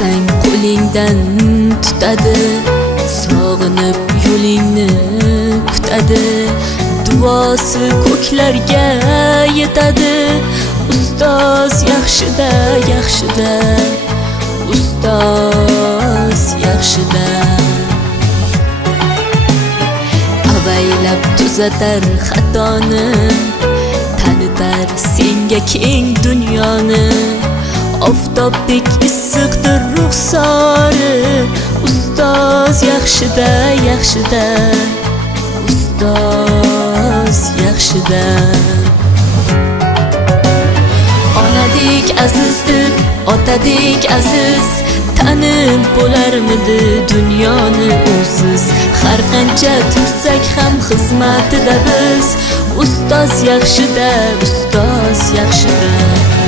Aytsang qo'lingdan tutadi, sog'inib yo'lingni kutadi. Duosi ko'klarga yetadi. Ustoz yaxshida, yaxshida, ustoz yaxshida. Avaylab tuzatar xatoni, tanitar senga keng dunyoni. Oftobdek issiqdir ruxsori, ustoz yaxshida, yaxshida, ustoz yaxshida. Onadek azizdir, otadek aziz, tanib bo'larmidi dunyoni usiz. Har qancha tursak ham xizmatida biz, ustoz yaxshida, ustoz yaxshida.